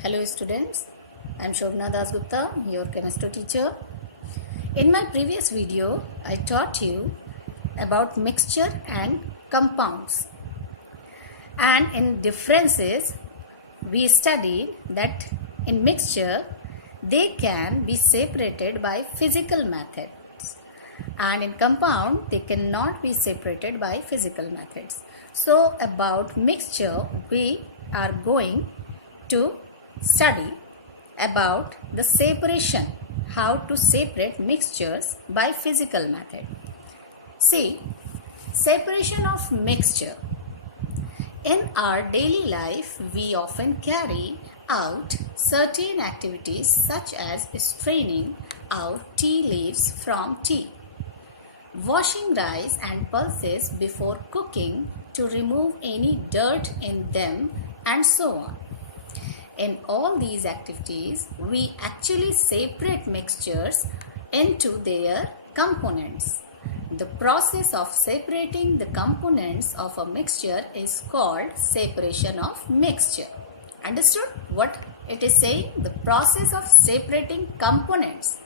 Hello students, I am Shobna Dasgupta, your chemistry teacher. In my previous video, I taught you about mixture and compounds. And in differences, we studied that in mixture, they can be separated by physical methods. And in compound, they cannot be separated by physical methods. So about mixture, we are going to study about the separation, how to separate mixtures by physical method. See, separation of mixture. In our daily life, we often carry out certain activities such as straining out tea leaves from tea, washing rice and pulses before cooking to remove any dirt in them, and so on. In all these activities, we actually separate mixtures into their components. The process of separating the components of a mixture is called separation of mixture. Understood what it is saying? The process of separating components.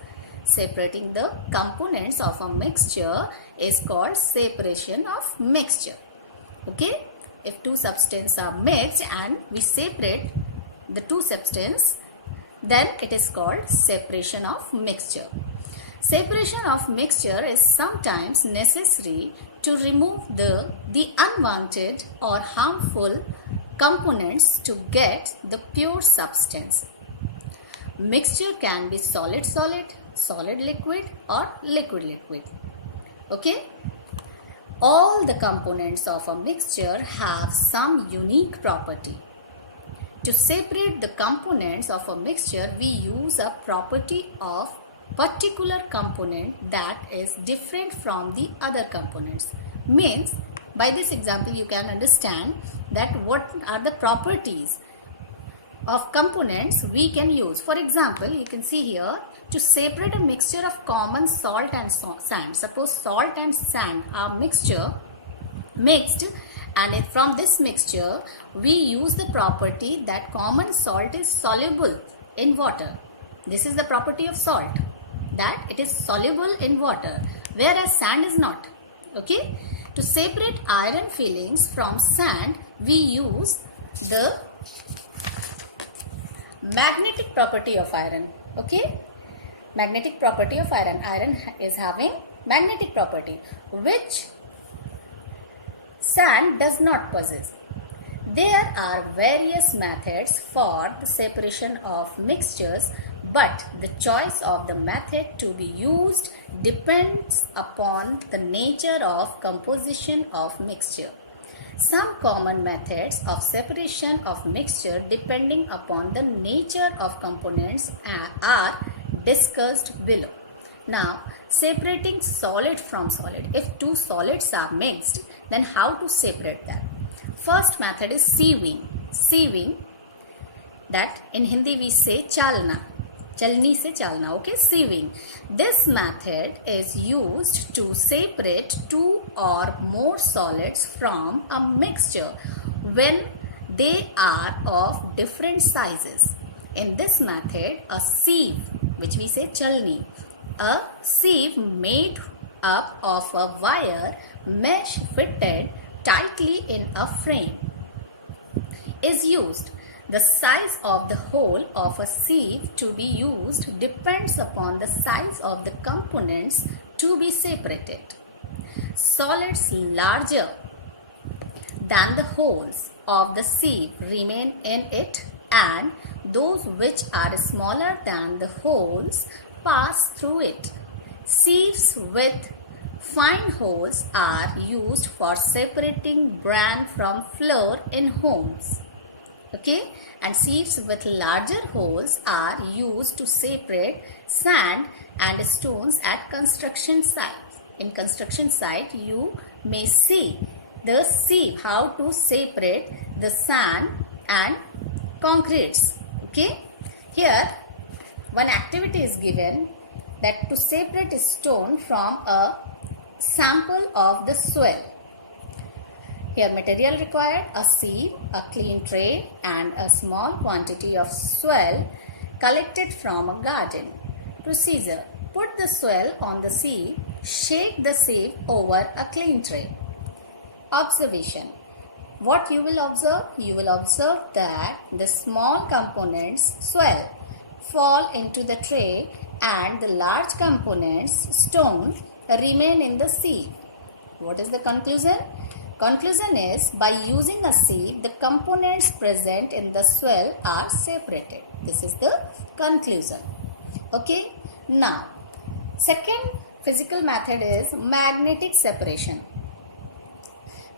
Separating the components of a mixture is called separation of mixture. Okay? If two substances are mixed and we separate the two substances, then it is called separation of mixture. Separation of mixture is sometimes necessary to remove the unwanted or harmful components to get the pure substance. Mixture can be solid-solid, solid-liquid or liquid-liquid. Okay? All the components of a mixture have some unique property. To separate the components of a mixture, we use a property of particular component that is different from the other components. Means, by this example, you can understand that what are the properties of components we can use. For example, you can see here, to separate a mixture of common salt and sand. Suppose salt and sand are mixed, and from this mixture we use the property that common salt is soluble in water. This is the property of salt, that it is soluble in water, whereas sand is not. Okay? To separate iron filings from sand, we use the magnetic property of iron. Okay? Magnetic property of iron. Iron is having magnetic property, which sand does not possess. There are various methods for the separation of mixtures, but the choice of the method to be used depends upon the nature of composition of mixture. Some common methods of separation of mixture depending upon the nature of components are discussed below. Now, separating solid from solid. If two solids are mixed, then how to separate them? First method is sieving. Sieving, that in Hindi we say chalna. Chalni se chalna, okay? Sieving. This method is used to separate two or more solids from a mixture when they are of different sizes. In this method, a sieve, which we say chalni, a sieve made up of a wire mesh fitted tightly in a frame is used. The size of the hole of a sieve to be used depends upon the size of the components to be separated. Solids larger than the holes of the sieve remain in it, and those which are smaller than the holes pass through it. Sieves with fine holes are used for separating bran from flour in homes. Okay, and sieves with larger holes are used to separate sand and stones at construction sites. In construction site, you may see the sieve, how to separate the sand and concretes. Okay, here one activity is given, that to separate a stone from a sample of the soil. Here material required: a sieve, a clean tray and a small quantity of swell collected from a garden. Procedure: put the swell on the sieve, shake the sieve over a clean tray. Observation: what you will observe? You will observe that the small components swell, fall into the tray and the large components stone remain in the sieve. What is the conclusion? Conclusion is, by using a sieve, the components present in the swell are separated. This is the conclusion. Okay. Now, second physical method is magnetic separation.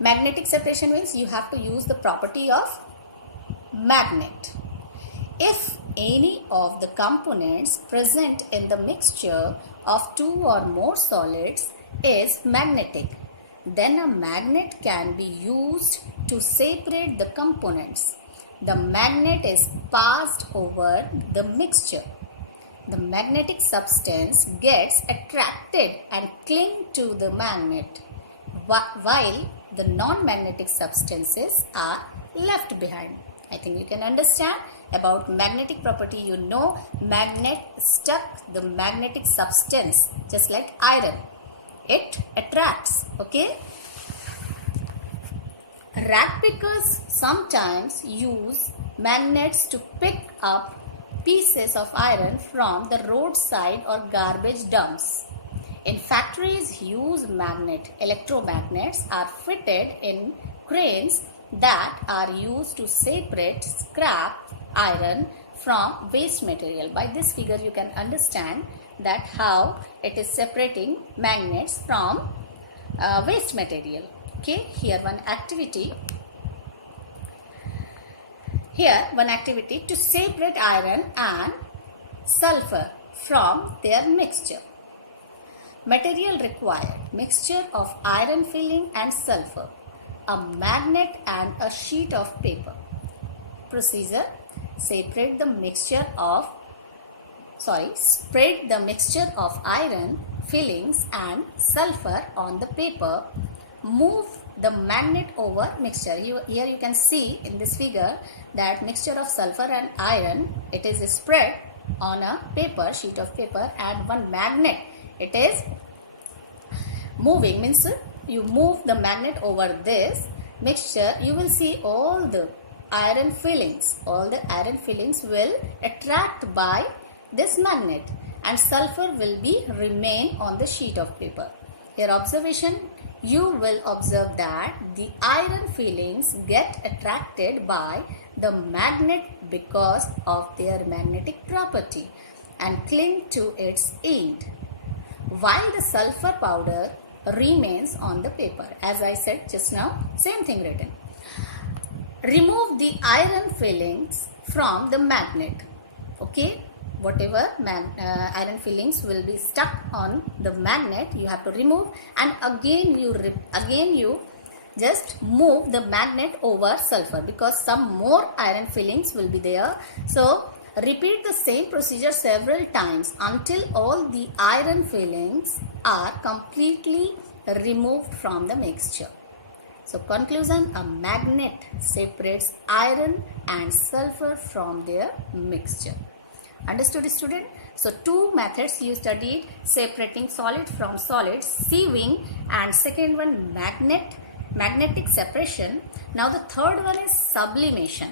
Magnetic separation means you have to use the property of magnet. If any of the components present in the mixture of two or more solids is magnetic, then a magnet can be used to separate the components. The magnet is passed over the mixture. The magnetic substance gets attracted and cling to the magnet, while the non-magnetic substances are left behind. I think you can understand about magnetic property. You know, magnet stuck the magnetic substance just like iron. It attracts. Okay. Rag pickers sometimes use magnets to pick up pieces of iron from the roadside or garbage dumps. In factories, huge electromagnets are fitted in cranes that are used to separate scrap iron from waste material. By this figure, you can understand that how it is separating magnets from waste material. Okay, here one activity to separate iron and sulfur from their mixture. Material required: mixture of iron filling and sulfur, a magnet and a sheet of paper. Procedure: spread the mixture of iron fillings and sulfur on the paper. Move the magnet over mixture. Here you can see in this figure that mixture of sulfur and iron, it is spread on a sheet of paper, and one magnet, it is moving, means you move the magnet over this mixture. You will see all the iron fillings will attract by this magnet, and sulfur will remain on the sheet of paper. Here observation: you will observe that the iron fillings get attracted by the magnet because of their magnetic property and cling to its end, while the sulfur powder remains on the paper. As I said just now, same thing written. Remove the iron fillings from the magnet. Okay, whatever iron fillings will be stuck on the magnet, you have to remove, and again you just move the magnet over sulfur because some more iron fillings will be there. So repeat the same procedure several times until all the iron fillings are completely removed from the mixture. So conclusion: a magnet separates iron and sulfur from their mixture. Understood, student? So two methods you studied: separating solid from solid, sieving, and second one magnetic separation. Now the third one is sublimation.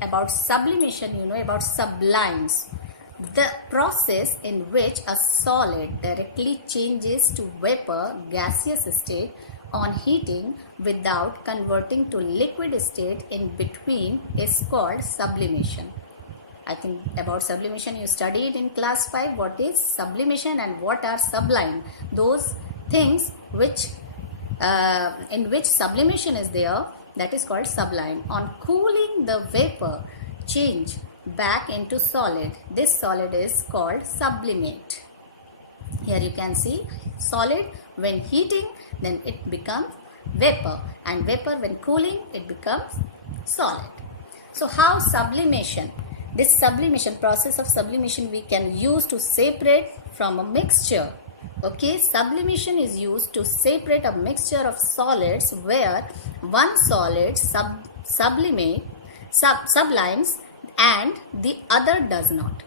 About sublimation, you know about sublimes, the process in which a solid directly changes to vapor, gaseous state on heating without converting to liquid state in between is called sublimation. I think about sublimation you studied in class 5 what is sublimation and what are sublime. Those things which in which sublimation is there, that is called sublime. On cooling, the vapor change back into solid. This solid is called sublimate. Here you can see solid when heating, then it becomes vapor, and vapor when cooling, it becomes solid. So how sublimation? This sublimation, process of sublimation we can use to separate from a mixture Okay, sublimation is used to separate a mixture of solids where one solid sublimes and the other does not.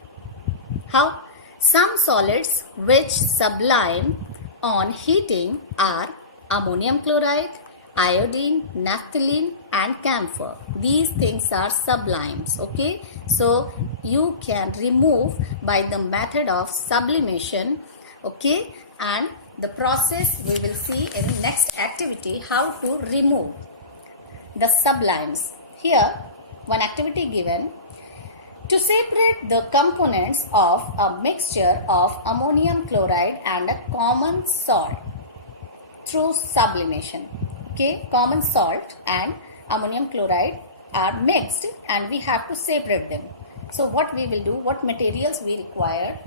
How? Some solids which sublime on heating are ammonium chloride, iodine, naphthalene and camphor. These things are sublimes. Okay, so you can remove by the method of sublimation. Okay, and the process we will see in next activity, how to remove the sublimes. Here one activity given: to separate the components of a mixture of ammonium chloride and a common salt through sublimation. Okay, common salt and ammonium chloride are mixed and we have to separate them. So what we will do, what materials we require: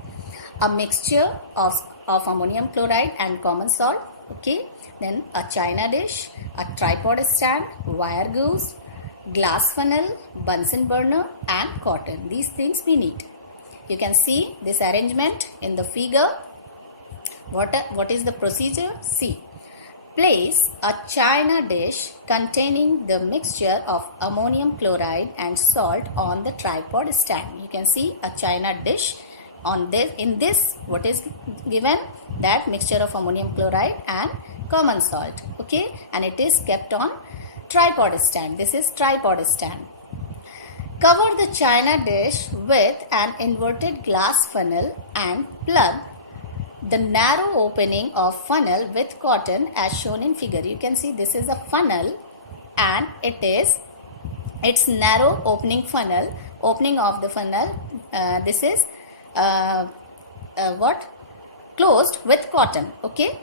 a mixture of ammonium chloride and common salt. Okay, then a china dish, a tripod stand, wire gauze, glass funnel, Bunsen burner and cotton. These things we need. You can see this arrangement in the figure. What is the procedure? See, place a china dish containing the mixture of ammonium chloride and salt on the tripod stand. You can see a china dish on this. In this, what is given? That mixture of ammonium chloride and common salt. Okay, and it is kept on tripod stand. This is tripod stand. Cover the china dish with an inverted glass funnel and plug the narrow opening of funnel with cotton as shown in figure. You can see this is a funnel and it's narrow opening funnel. Opening of the funnel, this is closed with cotton. Okay.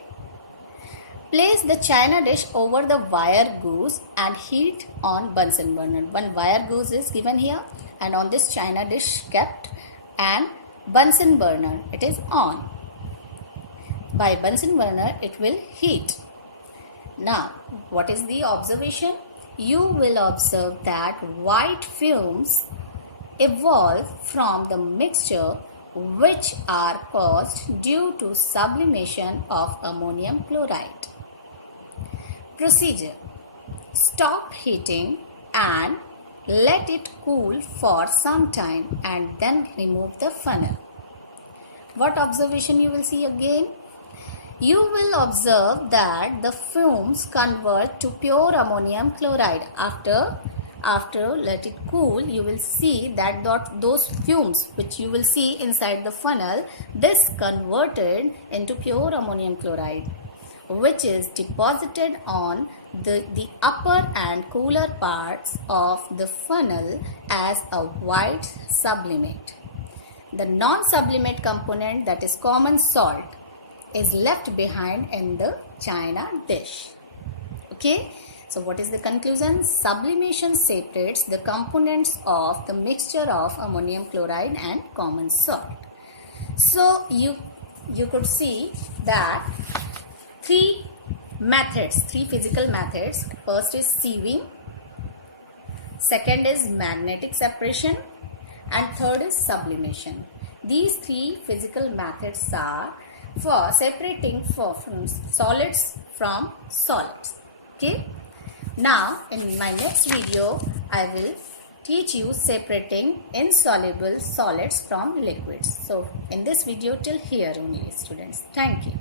Place the china dish over the wire gauze and heat on Bunsen burner. One wire gauze is given here and on this china dish kept and Bunsen burner, it is on. By Bunsen burner it will heat. Now what is the observation? You will observe that white fumes evolve from the mixture which are caused due to sublimation of ammonium chloride. Procedure: stop heating and let it cool for some time and then remove the funnel. What observation you will see again? You will observe that the fumes convert to pure ammonium chloride. After let it cool, you will see that those fumes which you will see inside the funnel, this converted into pure ammonium chloride, which is deposited on the upper and cooler parts of the funnel as a white sublimate. The non-sublimate component, that is common salt, is left behind in the china dish. Okay, so what is the conclusion? Sublimation separates the components of the mixture of ammonium chloride and common salt. So you could see that three physical methods. First is sieving, second is magnetic separation, and third is sublimation. These three physical methods are for separating solids from solids. Okay. Now in my next video I will teach you separating insoluble solids from liquids. So in this video till here only, students. Thank you.